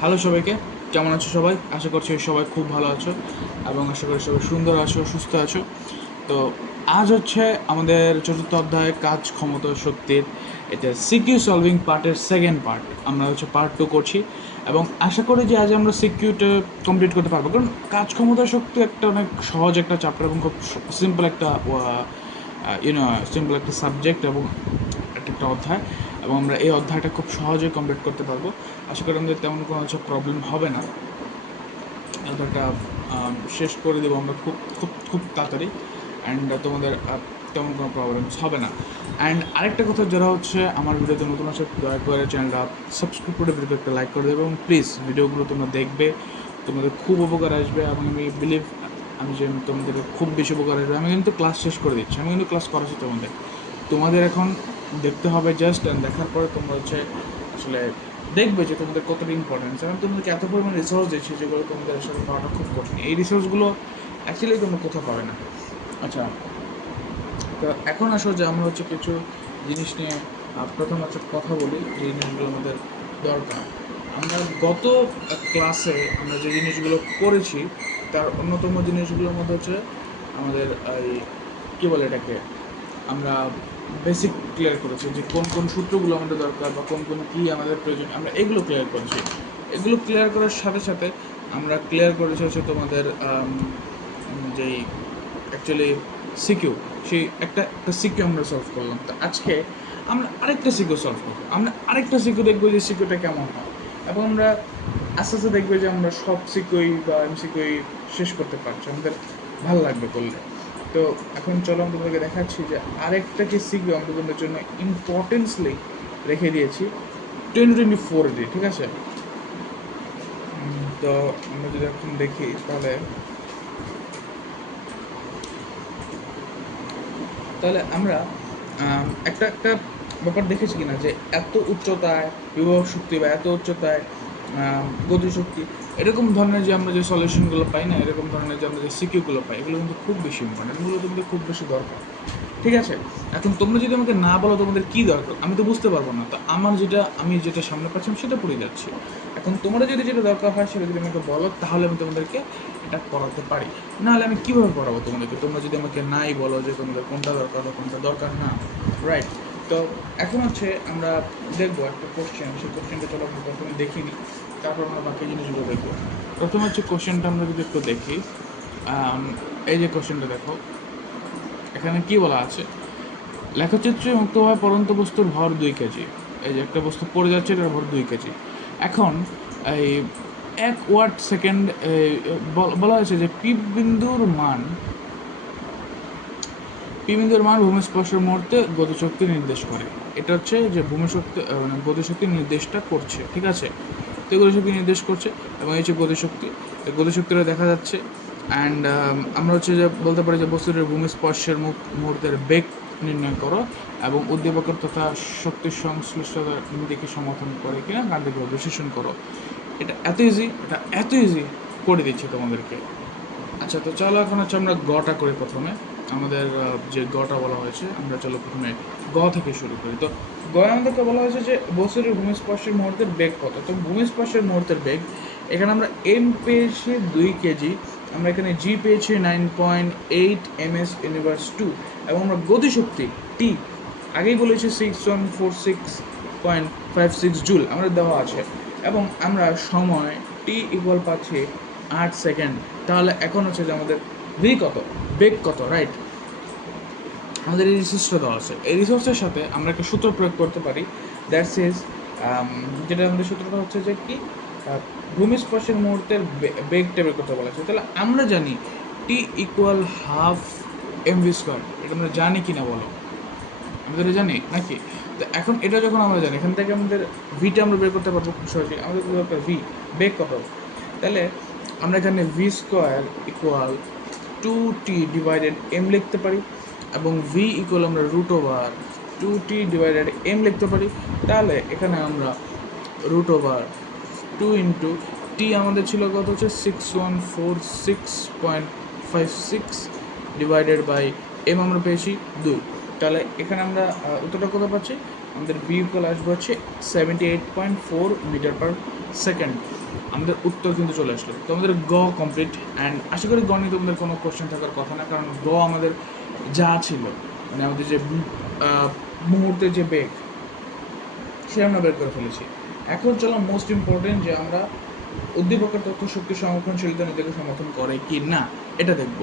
Hello সবাইকে, কেমন আছো সবাই? আশা করছি সবাই খুব ভালো আছো এবং আশা করি সবাই সুন্দর আছো, সুস্থ আছো। তো আজ হচ্ছে আমাদের চতুর্থ অধ্যায় কাজ ক্ষমতা শক্তির এটা সিকিউ সলভিং পার্টের সেকেন্ড পার্ট। আমরা হচ্ছে পার্ট 2 করছি এবং আশা করি যে আজ আমরা সিকিউটা কমপ্লিট করতে পারবো, কারণ কাজ ক্ষমতা শক্তি একটা অনেক সহজ একটা চ্যাপ্টার এবং খুব সিম্পল একটা সিম্পল একটা সাবজেক্ট এবং একটা অধ্যায়, এবং আমরা এই অধ্যায়টা খুব সহজেই কমপ্লিট করতে পারবো। আশা করি আমাদের তেমন কোনো হচ্ছে প্রবলেম হবে না। অধ্যায়টা শেষ করে দেবো আমরা খুব খুব খুব তাড়াতাড়ি, অ্যান্ড তোমাদের তেমন কোনো প্রবলেমস হবে না। অ্যান্ড আরেকটা কথা, যারা হচ্ছে আমার ভিডিওতে নতুন আছে দয়া করে চ্যানেলটা সাবস্ক্রাইব করে ভিডিওতে একটা লাইক করে দেবে এবং প্লিজ ভিডিওগুলো তোমরা দেখবে, তোমাদের খুব উপকার আসবে এবং আমি বিলিভ আমি যে তোমাদের খুব বেশি উপকার আসবে। আমি কিন্তু ক্লাস শেষ করে দিচ্ছি, আমি কিন্তু ক্লাস করাচ্ছি তোমাদের। তোমাদের এখন দেখতে হবে জাস্ট, অ্যান্ড দেখার পরে তোমরা হচ্ছে আসলে দেখবে যে তোমাদের কতটা ইম্পর্টেন্স। আমি তোমাদেরকে এত পরিমাণ রিসোর্স দিচ্ছি যেগুলো তোমাদের আসলে পাওয়াটা খুব কঠিন। এই রিসোর্সগুলো অ্যাকচুয়ালি তোমরা কোথাও পাবে না। আচ্ছা, তো এখন আসো যে আমরা হচ্ছে কিছু জিনিস নিয়ে প্রথম হচ্ছে কথা বলি, যে জিনিসগুলো আমাদের দরকার। আমরা গত ক্লাসে আমরা যে জিনিসগুলো করেছি তার অন্যতম জিনিসগুলোর মধ্যে হচ্ছে আমাদের এই কী বলে এটাকে, আমরা বেসিক ক্লিয়ার করেছি যে কোন কোন সূত্রগুলো আমাদের দরকার বা কোন কোন কী আমাদের প্রয়োজন, আমরা এগুলো ক্লিয়ার করেছি। এগুলো ক্লিয়ার করার সাথে সাথে আমরা ক্লিয়ার করেছি হচ্ছে তোমাদের যেই অ্যাকচুয়ালি সিকিউ, সেই একটা একটা সিকিউ আমরা সলভ করলাম। তো আজকে আমরা আরেকটা সিকিউ সলভ করবো, আমরা আরেকটা সিকিউ দেখবো যে সিকিউটা কেমন হয়, এবং আমরা আস্তে আস্তে দেখবে যে আমরা সব সিকিউই বা এমসিকিউই শেষ করতে পারছি, আমাদের ভালো লাগবে করলে। তো এখন চলো আমি তোমাদেরকে দেখাচ্ছি যে আরেকটা যে সিকিউ আমরা তোমাদের জন্য ইম্পর্টেন্সলি রেখে দিয়েছি 2024 ঠিক আছে। তো আমরা যদি এখন দেখি তাহলে তাহলে আমরা একটা একটা ব্যাপার দেখেছি কিনা যে এত উচ্চতায় বিভব শক্তি বা এত উচ্চতায় গতিশক্তি, এরকম ধরনের যে আমরা যে সলিউশনগুলো পাই না, এরকম ধরনের যে আমরা যে সিকিউগুলো পাই, এগুলো কিন্তু খুব বেশি ইম্পর্টেন্ট, এগুলো তোমাদের খুব বেশি দরকার। ঠিক আছে, এখন তোমরা যদি আমাকে না বলো তোমাদের কী দরকার, আমি তো বুঝতে পারবো না। তো আমি যেটা সামনে পাচ্ছি আমি সেটা পড়ে যাচ্ছি। এখন তোমরা যদি যেটা দরকার হয় সেটা যদি আমাকে বলো তাহলে আমি তোমাদেরকে এটা পড়াতে পারি, নাহলে আমি কীভাবে পড়াবো তোমাদেরকে, তোমরা যদি আমাকে নাই বলো যে তোমাদের কোনটা দরকার বা কোনটা দরকার না। রাইট, তো এখন হচ্ছে আমরা দেখবো একটা কোশ্চেন, সেই কোশ্চেনটা চলো আমরা প্রথমে দেখিনি, তারপর আমরা বাকি জিনিসগুলো দেখবো। প্রথমে হচ্ছে কোশ্চেনটা আমরা যদি একটু দেখি, এই যে কোশ্চেনটা দেখো, এখানে কি বলা আছে, লেখচিত্রে মুক্তভাবে পড়ন্ত বস্তুর ভর 2 কেজি। এই যে একটা বস্তু পড়ে যাচ্ছে, এটার ভর 2 কেজি। এখন এই 1 ওয়াট সেকেন্ড বলা হয়েছে যে পি বিন্দুর মান ভূমিস্পর্শের মুহূর্তে গতিশক্তি নির্দেশ করে। এটা হচ্ছে যে ভূমিশক্তি মানে গতিশক্তির নির্দেশটা করছে, ঠিক আছে। তো গতিশক্তি নির্দেশ করছে এবং এই যে গতিশক্তি, এই গতিশক্তিটা দেখা যাচ্ছে। অ্যান্ড আমরা হচ্ছে যে বলতে পারি যে বস্তুটির ভূমিস্পর্শের মুহূর্তের বেগ নির্ণয় করো এবং উদ্দীপকের তথা শক্তির সংশ্লিষ্টতার নীতিকে সমর্থন করে কিনা গাণিতিকভাবে বিশ্লেষণ করো। এটা এত ইজি করে দিচ্ছে তোমাদেরকে। আচ্ছা, তো চলো এখন হচ্ছে আমরা গটা করি প্রথমে। আমাদের যে গটা বলা হয়েছে, আমরা চলো প্রথমে গ থেকে শুরু করি। তো গয়ে আমাদেরকে বলা হয়েছে যে বস্তুটির ভূমিস্পর্শের মুহূর্তের বেগ কত। তো ভূমিস্পর্শের মুহূর্তের বেগ, এখানে আমরা এম পেয়েছি 2 কেজি, আমরা এখানে জি পেয়েছি 9.8 ms/2, এবং আমরা গতিশক্তি টি আগেই বলেছি 6146.56 জুল আমাদের দেওয়া আছে, এবং আমরা সময় টি ইকুয়াল পাচ্ছি 8 সেকেন্ড। তাহলে এখন হচ্ছে যে আমাদের ভি কত, বেগ কত, রাইট। আমাদের এই রিসোর্সটা দেওয়া আছে, এই রিসোর্সের সাথে আমরা একটা সূত্র প্রয়োগ করতে পারি, দ্যাটস ইজ যেটা আমাদের সূত্রটা হচ্ছে যে কি, ভূমিস্পর্শের মুহূর্তের বেগটা বের করতে বলা আছে। তাহলে আমরা জানি টি ইকুয়াল হাফ mv², এটা আমরা জানি কি না বলো, আমাদের জানি নাকি? তো এখন এটা যখন আমরা জানি, এখান থেকে আমাদের ভিটা আমরা বের করতে পারবো খুব সহজেই। আমাদের দরকার ভি, বেগ কত। তাহলে আমরা এখানে v² ইকুয়াল 2t/m লিখতে পারি, এবং ভি ইকুয়াল আমরা √2t/m লিখতে পারি। তাহলে এখানে আমরা √2 আমাদের ছিল কত, হচ্ছে 6146.56 আমরা পেয়েছি 2। তাহলে এখানে আমরা উত্তরটা কত পাচ্ছি, আমাদের ভি ইকুয়াল আসবে হচ্ছে 78.4 মিটার পার সেকেন্ড। আমাদের উত্তর কিন্তু চলে আসলো। তো আমাদের গ কমপ্লিট। অ্যান্ড আশা করি গ নিয়ে তোমাদের কোনো কোশ্চেন থাকার কথা না, কারণ গ আমাদের যা ছিল, মানে আমাদের যে মুহূর্তের যে বেগ, সে আমরা বের করে ফেলেছি। এখন চলো মোস্ট ইম্পর্টেন্ট, যে আমরা উদ্দীপকের তথ্য শক্তি সংরক্ষণশীলতা নীতিকে সমর্থন করে কি না এটা দেখব।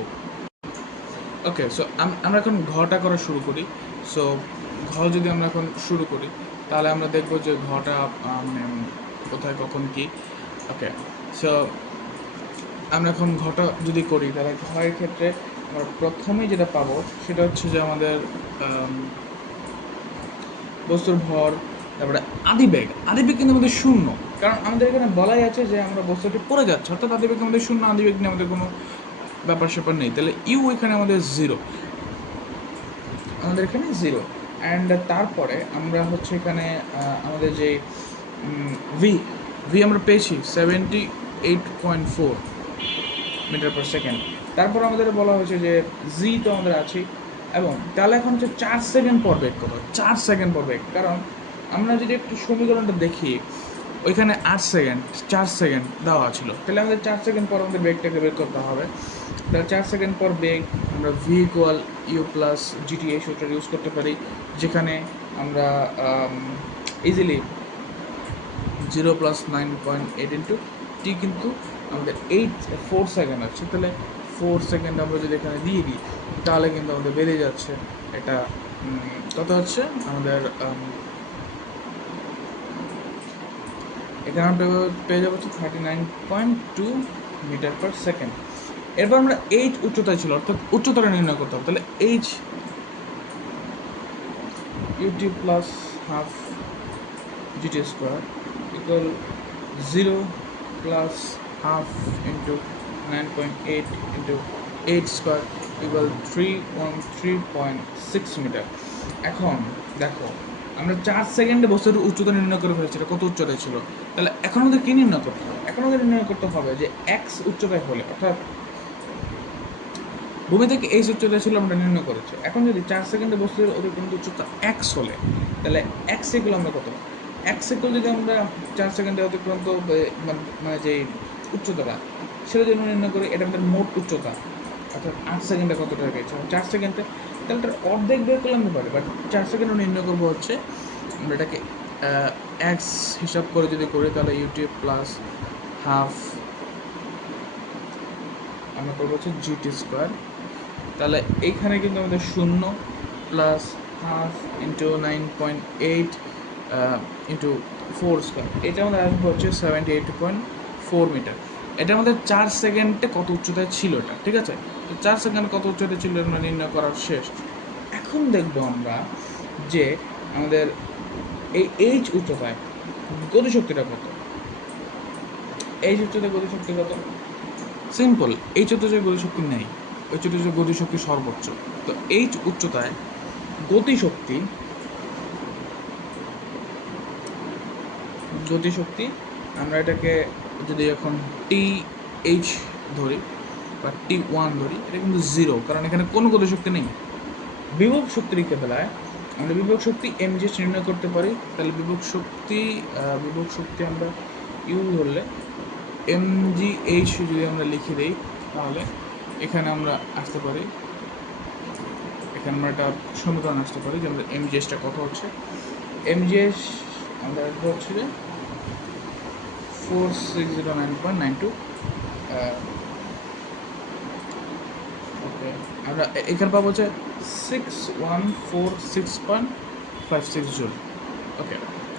ওকে, সো আমরা এখন ঘটা করা শুরু করি। সো ঘ যদি আমরা এখন শুরু করি, তাহলে আমরা দেখবো যে ঘটা মানে কোথায় কখন কি। ওকে, সো আমরা এখন ঘটা যদি করি, তাহলে ঘয়ের ক্ষেত্রে আমরা প্রথমেই যেটা পাবো সেটা হচ্ছে যে আমাদের বস্তুর ভর, তারপরে আদিবেগ। আদিবেগ কিন্তু আমাদের শূন্য, কারণ আমাদের এখানে বলাই আছে যে আমরা বস্তুটি পড়ে যাচ্ছে, অর্থাৎ আদিবেগ আমাদের শূন্য, আদিবেগ নিয়ে আমাদের কোনো ব্যাপার স্যাপার নেই। তাহলে ইউ এখানে আমাদের জিরো, আমাদের এখানে জিরো। অ্যান্ড তারপরে আমরা হচ্ছে এখানে আমাদের যে ভি ভি আমরা পেয়েছি 78.4 মিটার পার সেকেন্ড। তারপর আমাদের বলা হয়েছে যে জি তো আমাদের আছেই, এবং তাহলে এখন হচ্ছে 4 সেকেন্ড পর বেগ কত, 4 সেকেন্ড পর বেগ। কারণ আমরা যদি একটু সমীকরণটা দেখি, ওইখানে 8 সেকেন্ড 4 সেকেন্ড দেওয়া ছিল, তাহলে আমাদের 4 সেকেন্ড পর আমাদের বেগটাকে বের করতে হবে। তাহলে 4 সেকেন্ড পর বেগ আমরা V equal U plus G T সূত্রটা ইউজ করতে পারি, যেখানে আমরা ইজিলি 0 প্লাস 9.8 ইন্টু টি, কিন্তু আমাদের 4 সেকেন্ড আছে। তাহলে 4 সেকেন্ড আমরা যদি এখানে দিয়ে দিই, তাহলে কিন্তু আমাদের বেড়ে যাচ্ছে এটা কত হচ্ছে আমাদের এখানে আমরা পেয়ে যাবো হচ্ছে 39.2 মিটার পার সেকেন্ড। এরপর আমরা এইচ উচ্চতায় ছিল, অর্থাৎ উচ্চতাটা নির্ণয় করতে হবে। তাহলে H UT plus half GT square equal 0 plus half into 9.8 into 8 square equal 313.6 metre. এখন দেখো, আমরা 4 সেকেন্ডে বস্তুর উচ্চতা নির্ণয় করে ফেলেছি, এটা কত উচ্চতায় ছিল। তাহলে এখন আমাদের কী নির্ণয় করতে হবে? এখন আমাদের নির্ণয় করতে হবে যে এক্স উচ্চতায় হলে, অর্থাৎ ভূমি থেকে এই উচ্চতা ছিল আমরা নির্ণয় করেছি। এখন যদি 4 সেকেন্ডে বস্তুর অতিক্রান্ত উচ্চতা এক্স হলে, তাহলে এক্স ইকুয়াল আমরা কত, এক্স ইকুয়াল যদি আমরা 4 সেকেন্ডে অতিক্রান্ত মানে যে উচ্চতাটা, সেটা যদি নির্ণয় করি, এটা আমাদের মোট উচ্চতা, অর্থাৎ 8 সেকেন্ডে কতটা পেয়েছে 4 সেকেন্ডে, তাহলে তার অর্ধেক বের করলে আমরা পারি। বাট 4 সেকেন্ডে নির্ণয় করবো হচ্ছে আমরা এটাকে এক্স হিসাব করে যদি করি, তাহলে ইউটিউব প্লাস হাফ আমরা করবো হচ্ছে জিটি স্কোয়ার। তাহলে এইখানে কিন্তু আমাদের 0 plus half into 9.8 into 4 square, এটা আমাদের আসবে হচ্ছে 78.4 মিটার। এটা আমাদের 4 সেকেন্ডে কত উচ্চতায় ছিল এটা, ঠিক আছে? তো 4 সেকেন্ডে কত উচ্চতায় ছিল আমরা নির্ণয় করার শেষ। এখন দেখবো আমরা যে আমাদের এই এইচ উচ্চতায় গতিশক্তিটা কত। এইচ উচ্চতায় গতিশক্তি কত? সিম্পল, এইচ উচ্চতায় গতিশক্তি নেই, এইচ উচ্চতায় গতিশক্তি সর্বোচ্চ। তো এইচ উচ্চতায় গতিশক্তি আমরা এটাকে যদি এখন টি এইচ ধরি বা T1 ধরি, এটা কিন্তু জিরো, কারণ এখানে কোনো গতিশক্তি নেই। বিভব শক্তির বেলায় আমরা বিভব শক্তি এমজি নির্ণয় করতে পারি। তাহলে বিভব শক্তি আমরা ইউ ধরলে এমজি এইচ যদি আমরা লিখে দিই, তাহলে এখানে আমরা আসতে পারি, এখানে আমরা একটা সমীকরণ আসতে পারি যে আমাদের এমজিএসটা কত হচ্ছে। এমজিএস আমরা হচ্ছে যে 4609.92। ওকে, আমরা এখানে পাবো হচ্ছে 6146.56 জুল। ওকে,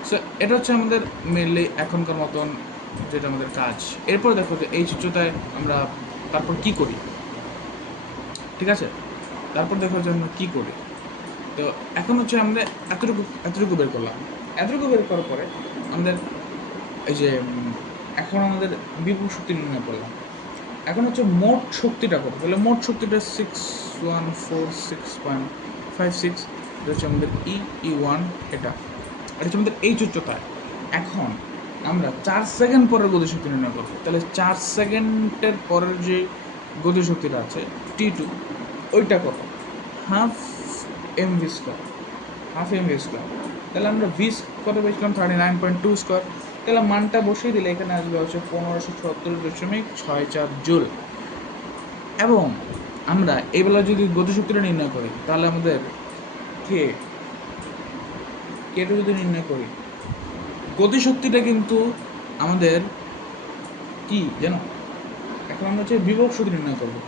সো এটা হচ্ছে আমাদের মেনলি এখনকার মতন যেটা আমাদের কাজ। এরপর দেখো যে এই উচ্চতায় আমরা তারপর কি করি, ঠিক আছে? তারপর দেখো যে আমরা কী করি। তো এখন হচ্ছে আমরা এতটুকু বের করলাম। এতটুকু বের করার পরে আমাদের এই যে এখন আমাদের বিভব শক্তি নির্ণয় করলাম। এখন হচ্ছে মোট শক্তিটা কত, তাহলে মোট শক্তিটা 6146.56, এটা হচ্ছে আমাদের E1, এটা হচ্ছে আমাদের এইচ উচ্চতায়। এখন আমরা 4 সেকেন্ড পরের গতিশক্তি নির্ণয় করবো। তাহলে 4 সেকেন্ডের পরের যে গতিশক্তিটা আছে T2, ওইটা কত, হাফ এমভি স্কোয়ার। তাহলে আমরা ভি কত পেয়েছিলাম 39.2 স্কোয়ার। তাহলে মানটা বসিয়ে দিলে এখানে আসবে হচ্ছে 1574.64 জুল। এবং আমরা এইবেলা যদি গতিশক্তিটা নির্ণয় করি তাহলে আমাদের কে কেটা যদি নির্ণয় করি, গতিশক্তিটা কিন্তু আমাদের কি জানো, এখন আমরা হচ্ছে বিভব শক্তি নির্ণয় করবো।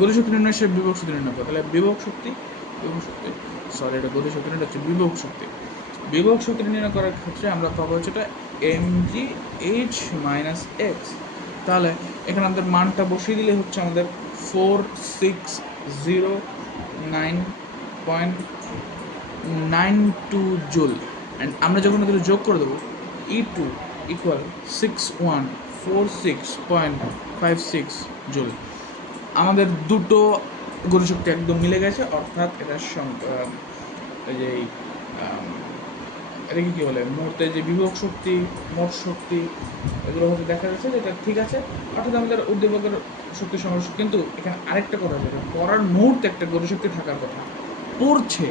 গতিশক্তি নির্ণয় সে বিভব শক্তি নির্ণয় করবো। তাহলে বিভব শক্তি সরি এটা গতিশক্তি এটা হচ্ছে বিভব শক্তি। বিভব শক্তি নির্ণয় করার ক্ষেত্রে আমরা পাবো হচ্ছে এটা mgh মাইনাস এক্স। তাহলে এখানে আমাদের মানটা বসিয়ে দিলে হচ্ছে আমাদের 4609.92 জুল। অ্যান্ড আমরা যখন ওদের যোগ করে দেবো E2 ইকুয়াল 6146.56 জুল। আমাদের দুটো গতিশক্তি একদম মিলে গেছে, অর্থাৎ এটা যে এটাকে কী বলে, মুহূর্তে যে বিভব শক্তি, মোট শক্তি, এগুলো হচ্ছে দেখা যাচ্ছে যে এটা ঠিক আছে, অর্থাৎ আমাদের উদ্দীপকের শক্তি সমস্যা। কিন্তু এখানে আরেকটা কথা আছে, পড়ার মুহূর্তে একটা গতিশক্তি থাকার কথা, পড়ছে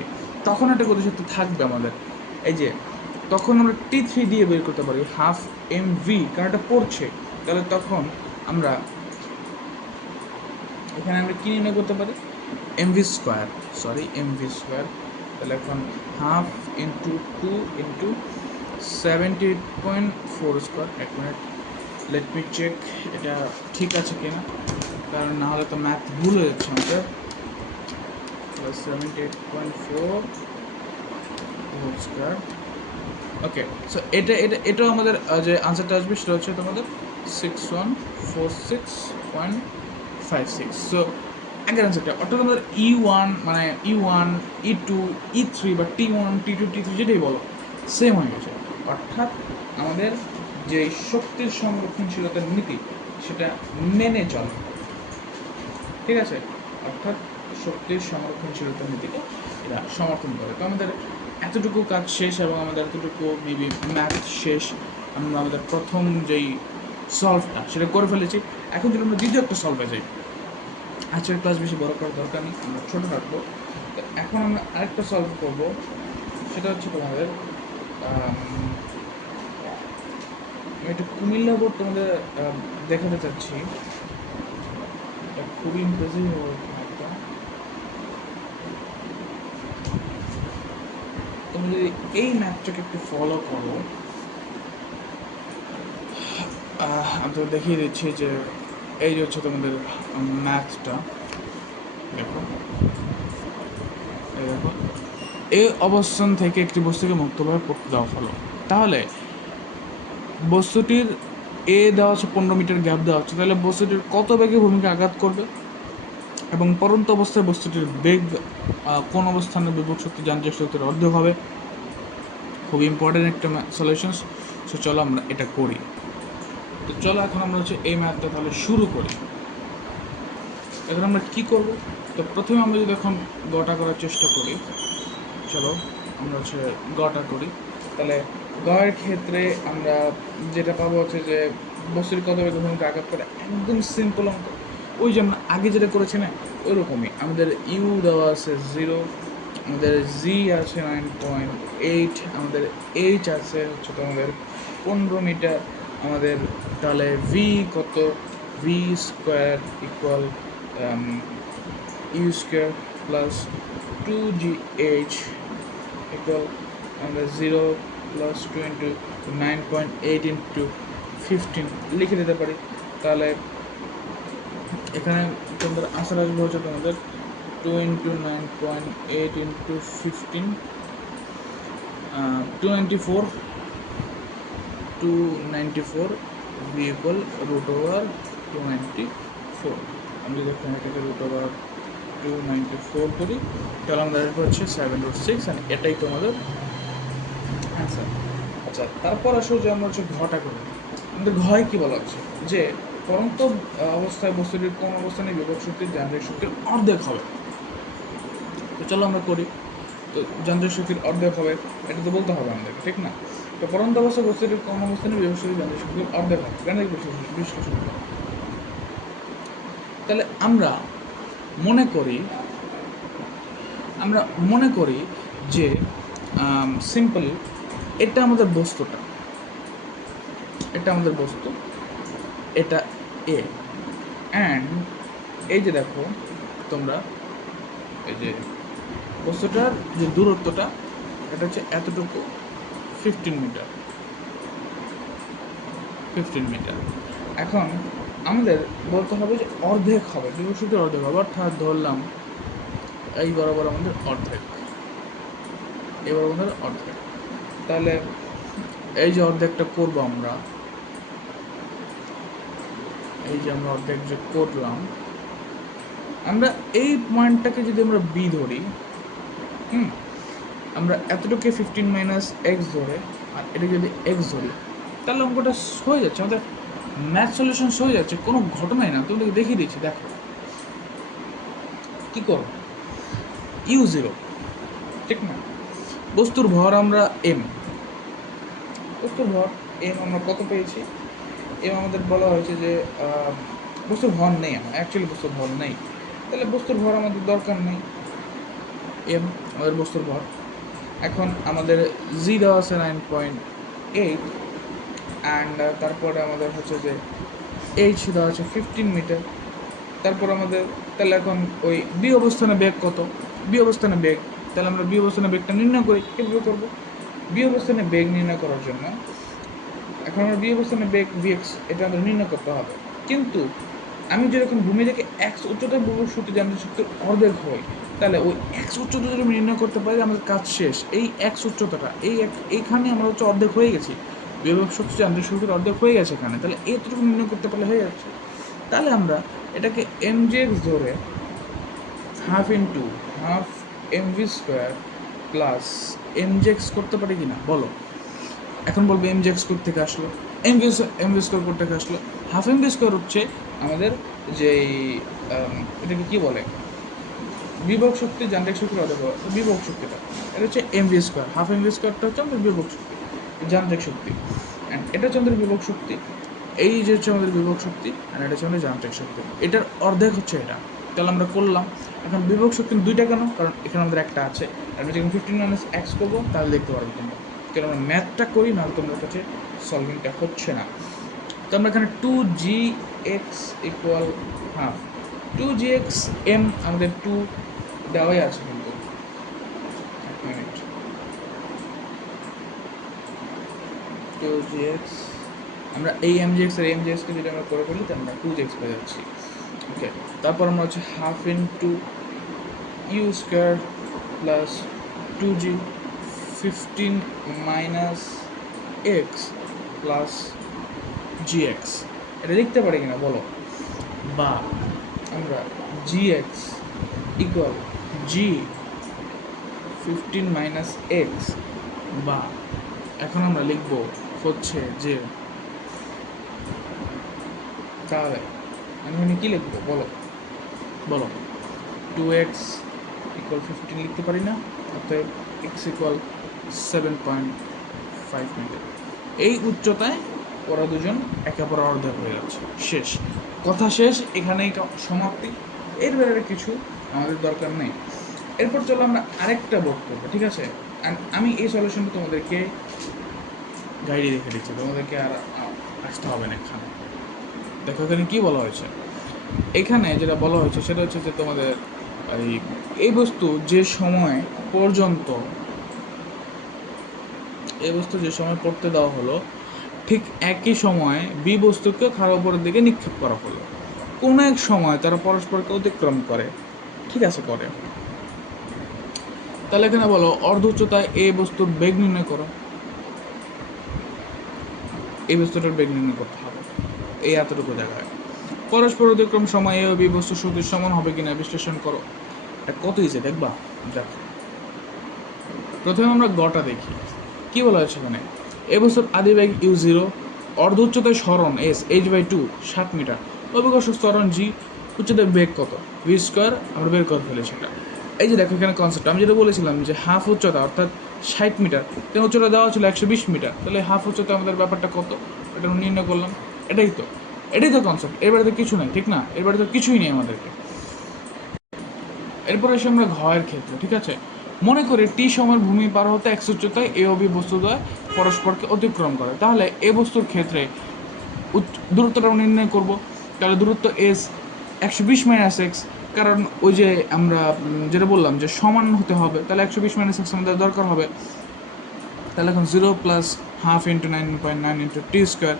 তখন একটা গতিশক্তি থাকবে আমাদের। এই যে তখন আমরা T3 দিয়ে বের করতে পারি হাফ mv, কারণ এটা পড়ছে। তাহলে তখন আমরা এখানে আমরা কী নির্ণয় করতে পারি, mv স্কোয়ার, তাহলে এখন হাফ ইন্টু 2 ইন্টু 78.4 স্কোয়ার। এক মিনিট, লেট মি চেক এটা ঠিক আছে কিনা, কারণ না হলে তো ম্যাথ ভুল হয়ে যাচ্ছে আমাদের। 78.4 হোল স্কোয়ার। ওকে, সো এটাও আমাদের যে আনসারটা আসবে সেটা হচ্ছে তোমাদের 6146.56। সো আগের আনসারটা, অর্থাৎ আমাদের E1 মানে E1 E2 E3 বা T1 T2 T3 যেটাই বলো সেম হয়ে গেছে। অর্থাৎ আমাদের যে শক্তির সংরক্ষণশীলতার নীতি সেটা মেনে চলে, ঠিক আছে। অর্থাৎ শক্তির সংরক্ষণশীলতার নীতিকে এরা সমর্থন করে। তো আমাদের এতটুকু কাজ শেষ এবং আমাদের এতটুকু মেবি ম্যাথ শেষ। আমরা আমাদের প্রথম যেই সলভটা সেটা করে ফেলেছি। এখন যদি আমরা দ্বিতীয় একটা সলভে যাই, আজকের ক্লাস বেশি বড় করার দরকার নেই, আমরা ছোটো রাখবো। তো এখন আমরা আরেকটা সলভ করবো, সেটা হচ্ছে তোমাদের আমি একটু কুমিল্লা বোর্ড তোমাদের দেখাতে চাচ্ছি, এটা খুবই ইমপ্রেসিভ হবে একটা। তুমি যদি এই ম্যাথটাকে একটু ফলো করো, আমি তো দেখিয়ে দিচ্ছি যে এই যে হচ্ছে তোমাদের ম্যাথটা, দেখো দেখো এই অবস্থান থেকে একটি বস্তুকে মুক্তভাবে পড়তে দেওয়া হলো। তাহলে বস্তুটির দেওয়া আছে 15 মিটার গ্যাপ দেওয়া হচ্ছে, তাহলে বস্তুটির কত বেগে ভূমিকে আঘাত করবে এবং পরন্ত অবস্থায় বস্তুটির বেগ কোন অবস্থানে বিভব শক্তি যান্ত্রিক শক্তির অর্ধেক হবে। খুব ইম্পর্টেন্ট একটা সলিউশনস। সো চলো আমরা এটা করি। তো চলো এখন আমরা হচ্ছে এই ম্যাথটা তাহলে শুরু করি। এখন আমরা কী করব, তো প্রথমে আমরা যদি এখন গটা করার চেষ্টা করি, চলো আমরা হচ্ছে গটা করি। তাহলে গয়ের ক্ষেত্রে আমরা যেটা পাবো হচ্ছে যে বস্তুর কত বেগে ভূমিকা আঘাত করে, একদম সিম্পল অঙ্ক, ওই যে আমরা আগে যেটা করেছি না ওইরকমই। আমাদের ইউ দেওয়া আছে 0, আমাদের জি আছে 9.8, আমাদের এইচ আছে হচ্ছে তোমাদের 15 মিটার, আমাদের তাহলে ভি কত, V square equal U square plus 2gh equal আমরা 0 প্লাস 2 ইন্টু 9.8 ইন্টু 15 লিখে দিতে পারি। তাহলে এখানে তোমাদের আনসার আসবে হচ্ছে তোমাদের 2 into 9.8 into 15 294 V equal root over 294। আমি যদি এখানে এটাকে রুট ওভার 294 করি তাহলে আমাদের হচ্ছে 7/6, আর এটাই তোমাদের অ্যান্সার। আচ্ছা, তারপর আসলে যে আমরা হচ্ছে ঘটা করি, আমাদের ঘয় কী বলা হচ্ছে যে পরন্ত অবস্থায় বস্তুটির কোন অবস্থানে বিভব শক্তির যান্ত্রিক শক্তির অর্ধেক হবে। তো চলো আমরা করি। তো যান্ত্রিক শক্তির অর্ধেক হবে, এটা তো বলতে হবে আমাদেরকে, ঠিক না? তো পরন্ত অবস্থায় বস্তুটির কোন অবস্থানে বিভব শক্তির যান্ত্রিক শক্তির অর্ধেক হবে, গাণিতিক বিশ্লেষণ। তাহলে আমরা মনে করি যে সিম্পল এটা আমাদের বস্তুটা, এটা আমাদের বস্তু, এটা এ, অ্যান্ড এই যে দেখো তোমরা, এই যে বস্তুটার যে দূরত্বটা এটা হচ্ছে এতটুকু, 15 মিটার। এখন আমাদের বলতে হবে যে অর্ধেক হবে, বিভব অর্ধেক হবে, অর্থাৎ ধরলাম এই বরাবর আমাদের অর্ধেক, এই বরাবর আমাদের অর্ধেক। তাহলে এই যে অর্ধেকটা করবো আমরা, এই যে আমরা অর্ধেক যে করলাম, আমরা এই পয়েন্টটাকে যদি আমরা বি ধরি, আমরা এতটুকু 15 - x ধরে, আর এটা যদি x ধরি, তাহলে অঙ্কটা হয়ে যাচ্ছে, আমাদের ম্যাথ সলিউশন হয়ে যাচ্ছে, কোনো ঘটনাই না। তোমাদেরকে দেখিয়ে দিচ্ছি, দেখো কি করো, u0, ঠিক না? বস্তুর ভর আমরা m, বস্তুর ভর m আমরা কত পেয়েছি? m আমাদের বলা হয়েছে যে বস্তুর ভর নেই, অ্যাকচুয়ালি বস্তুর ভর নেই, তাহলে বস্তুর ভর আমাদের দরকার নেই, m আমাদের বস্তুর ভর। এখন আমাদের g দেওয়া আছে 9.8, অ্যান্ড তারপরে আমাদের হচ্ছে যে h দেওয়া আছে 15 মিটার। তারপর আমাদের তাহলে এখন ওই বি অবস্থানে বেগ কত, বি অবস্থানে বেগ, তাহলে আমরা বি অবস্থানে বেগটা নির্ণয় করি। কীভাবে করবো? বি অবস্থানে বেগ নির্ণয় করার জন্য এখন আমরা বি অবস্থানে বেগ vx এটা আমাদের নির্ণয় করতে হবে। কিন্তু আমি যেরকম ভূমি থেকে এক্স উচ্চতায় বিভব শক্তি যান্ত্রিক শক্তির অর্ধেক হয়, তাহলে ওই এক্স উচ্চতা যদি আমি নির্ণয় করতে পারি, আমাদের কাজ শেষ। এই এক্স উচ্চতাটা এইখানে আমরা হচ্ছে অর্ধেক হয়ে গেছি, বিভব শক্তি যান্ত্রিক শক্তির অর্ধেক হয়ে গেছে এখানে, তাহলে এতটুকু নির্ণয় করতে পারলে হয়ে যাচ্ছে। তাহলে আমরা এটাকে mgx ধরে হাফ mv² প্লাস mgx করতে পারি কি না বলো? এখন বলবো mgx থেকে আসলো, mv² থেকে আসলো, হাফ mv² হচ্ছে আমাদের যেই এটাকে কী বলে, বিভব শক্তি যান্ত্রিক শক্তির অর্ধেক, বিভব শক্তিটা এটা হচ্ছে mv², হাফ mv²টা হচ্ছে আমাদের বিভব শক্তি, যান্ত্রিক শক্তি, অ্যান্ড এটা হচ্ছে আমাদের বিভব শক্তি, এই যে হচ্ছে আমাদের বিভব শক্তি, আর এটা হচ্ছে আমাদের যান্ত্রিক শক্তি, এটার অর্ধেক হচ্ছে এটা। তাহলে আমরা করলাম। এখন বিভব শক্তি দুইটা কেন? কারণ এখানে আমাদের একটা আছে, আমরা যখন 15 - x করবো তাহলে দেখতে পারবো তোমরা, কেন আমরা ম্যাথটা করি, নাহলে তোমাদের কাছে সলভিংটা হচ্ছে না। তো আমরা এখানে 2gx equal half, 2gx m আমাদের 2 দেওয়াই আছে, কিন্তু এক মিনিট, 2gx আমরা এই mgx আর mgxকে যদি আমরা করে ফেলি তাহলে আমরা 2gx পেয়ে যাচ্ছি। ওকে, তারপর আমরা হচ্ছে half into u² plus 2g 15 - x plus gx, এটা লিখতে পারি কিনা বলো? বা আমরা gx ইকুয়াল g 15 - x, বা এখন আমরা লিখব হচ্ছে যে, তাহলে আমি এখানে কী লিখবো বলো? 2x ইকুয়াল 15 লিখতে পারি না, অর্থাৎ x ইকুয়াল 7.5 মিটার। এই উচ্চতায় ওরা দুজন একে অপর অর্ধেক হয়ে যাচ্ছে, শেষ কথা, শেষ, এখানেই সমাপ্তি, এর বাইরে কিছু আমাদের দরকার নেই। এরপর চলো আমরা আরেকটা বোর্ড করবো, ঠিক আছে? আমি এই সলিউশনটা তোমাদেরকে গাইডে রেখে দিচ্ছি, তোমাদেরকে আর আসতে হবে না এখানে। দেখো এখানে কী বলা হয়েছে, এখানে যেটা বলা হয়েছে সেটা হচ্ছে যে তোমাদের এই বস্তু যে সময় পর্যন্ত, এই বস্তু যে সময় পড়তে দেওয়া হলো, ঠিক একই সময় বি বস্তুকে খাড়া উপরের দিকে নিক্ষেপ করা হলো। কোনো এক সময় তারা পরস্পরকে অতিক্রম করে, ঠিক আছে, করে। তাহলে এখানে বলো অর্ধ উচ্চতায় এ বস্তুর বেগ নির্ণয় করো, এই বস্তুটার বেগ নির্ণয় করতে হবে এই এতটুকু জায়গায়। পরস্পর অতিক্রম সময় এ ও বি বস্তু শক্তির সমান হবে কিনা বিশ্লেষণ করো। এটা কত ইজি দেখবা। দেখো প্রথমে আমরা গটা দেখি, কি বলা হয়েছে এখানে, এ বস্তুর আদি বেগ u0, অর্ধ উচ্চতায় সরণ s h/2 7 মিটার, অভিকর্ষ ত্বরণ g, উচ্চতায় বেগ কত v², আমরা বের করে ফেলেছি এটা। এই যে দেখো এখানে কনসেপ্ট আমি যেটা বলেছিলাম যে হাফ উচ্চতা অর্থাৎ 60 মিটার, তেমন উচ্চতা দেওয়া ছিল 120 মিটার, তাহলে হাফ উচ্চতা আমাদের ব্যাপারটা কত এটা আমরা নির্ণয় করলাম। এটাই তো কনসেপ্ট, এর বাড়িতে কিছু নেই, ঠিক না? এর বাড়িতে কিছুই নেই আমাদেরকে। এরপর এসে আমরা ঘয়ের ক্ষেত্রে, ঠিক আছে, মনে করি টি সময়ের ভূমি পার হতে x উচ্চতায় এ ও বি বস্তুদ্বয় পরস্পরকে অতিক্রম করে, তাহলে এ বস্তুর ক্ষেত্রে দূরত্বটা আমরা নির্ণয় করবো। তাহলে দূরত্ব এস 120 মাইনাস এক্স, কারণ ওই যে আমরা যেটা বললাম যে সমান হতে হবে, তাহলে 120 মাইনাস এক্স আমাদের দরকার হবে। তাহলে এখন 0 plus half into 9.9 into T square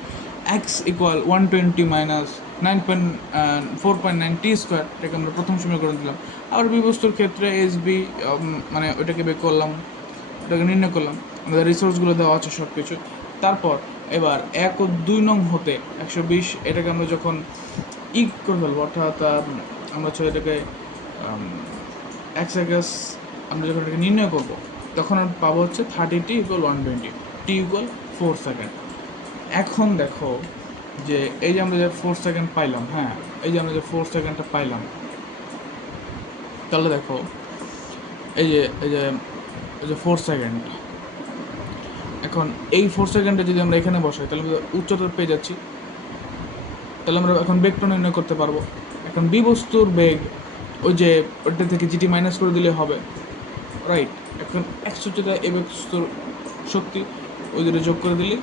x equal 120 minus 9.4.9 টি স্কোয়ার, এটাকে আমরা প্রথম সমীকরণ দিলাম। আবার বিবস্তুর ক্ষেত্রে এস বি মানে ওইটাকে বের করলাম, ওটাকে নির্ণয় করলাম, আমাদের রিসোর্সগুলো দেওয়া আছে সব কিছু। তারপর এবার 1 ও 2 নং হতে 120, এটাকে আমরা যখন করে ফেলবো, অর্থাৎ আমরা হচ্ছে এটাকে এক্স এক্স আমরা যখন এটাকে নির্ণয় করবো, তখন আমরা পাবো হচ্ছে 30t equal 120, T equal 4 second. এখন দেখো যে এই যে আমরা যে 4 সেকেন্ড পাইলাম, হ্যাঁ এই যে আমরা যে 4 সেকেন্ডটা পাইলাম, তাহলে দেখো এই যে 4 সেকেন্ড, এখন এই 4 সেকেন্ডে যদি আমরা এখানে বসাই তাহলে আমরা উচ্চতা পেয়ে যাচ্ছি। তাহলে আমরা এখন বেগটা নির্ণয় করতে পারবো। এখন বি বস্তুর বেগ ওই যে ওটা থেকে জিটি মাইনাস করে দিলে হবে, রাইট। এখন এক্স উচ্চতা এ বস্তুর শক্তি ওই দুটো যোগ করে দিলে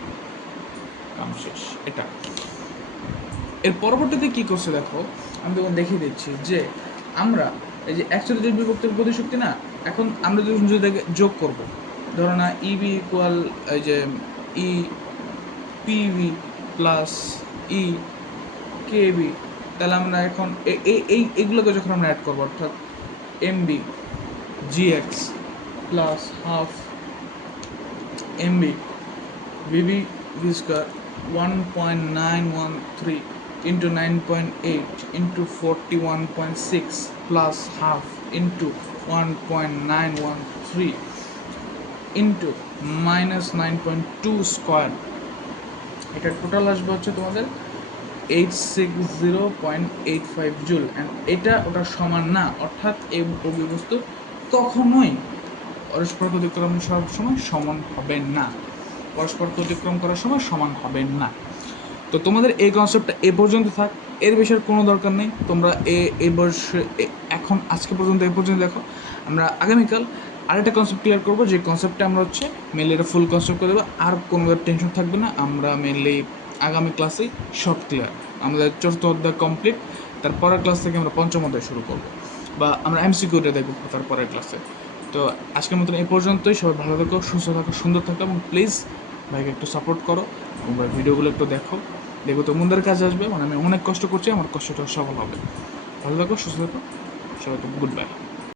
কাম শেষ। এটা এর পরবর্তীতে কী করছে দেখো, আমি তখন দেখিয়ে দিচ্ছি যে আমরা এই যে অ্যাকচুয়ালি যে বিভক্তের গতিশক্তি না, এখন আমরা যদি যোগ করবো, ধরো না ইবি ইকুয়াল এই যে ই পিবি প্লাস ই কেবি, তাহলে আমরা এখন এইগুলোকে যখন আমরা অ্যাড করবো, অর্থাৎ MB GX plus half MB VB V square 1.913 into 9.8 into 41.6 plus half into 1.913 into minus 9.2 square, এটা টোটাল আসবে হচ্ছে তোমাদের 860.85 জুল। অ্যান্ড এটা ওটার সমান না, অর্থাৎ এই অভিবস্তু কখনোই পরস্পর অতিক্রম সবসময় সমান হবে না, পরস্পরকে অতিক্রম করার সময় সমান হবে না। তো তোমাদের এই কনসেপ্টটা এ পর্যন্ত থাক, এর বিষয়ের কোনো দরকার নেই। তোমরা এই বর্ষে এখন আজকে পর্যন্ত এ পর্যন্ত দেখো। আমরা আগামীকাল আরেকটা কনসেপ্ট ক্লিয়ার করবো, যে কনসেপ্টটা আমরা হচ্ছে মেনলি এটা ফুল কনসেপ্ট করে দেবো, আর কোনো টেনশন থাকবে না। আমরা মেনলি আগামী ক্লাসেই সব ক্লিয়ার, আমাদের চতুর্থ অধ্যায় কমপ্লিট। তারপরের ক্লাস থেকে আমরা পঞ্চম অধ্যায় শুরু করবো, বা আমরা এমসিকিউটা দেখবো তারপরের ক্লাসে। তো আজকের মতন এই পর্যন্তই। সবাই ভালো থাকো, সুস্থ থাকো, সুন্দর থাকো, এবং প্লিজ ভাইকে একটু সাপোর্ট করো এবং ভাই ভিডিওগুলো একটু দেখো তোমাদের কাজে আসবে। মানে আমি অনেক কষ্ট করছি, আমার কষ্টটা সফল হবে। ভালো থাকো, সুস্থ থাকো, সবাইকে গুড বাই।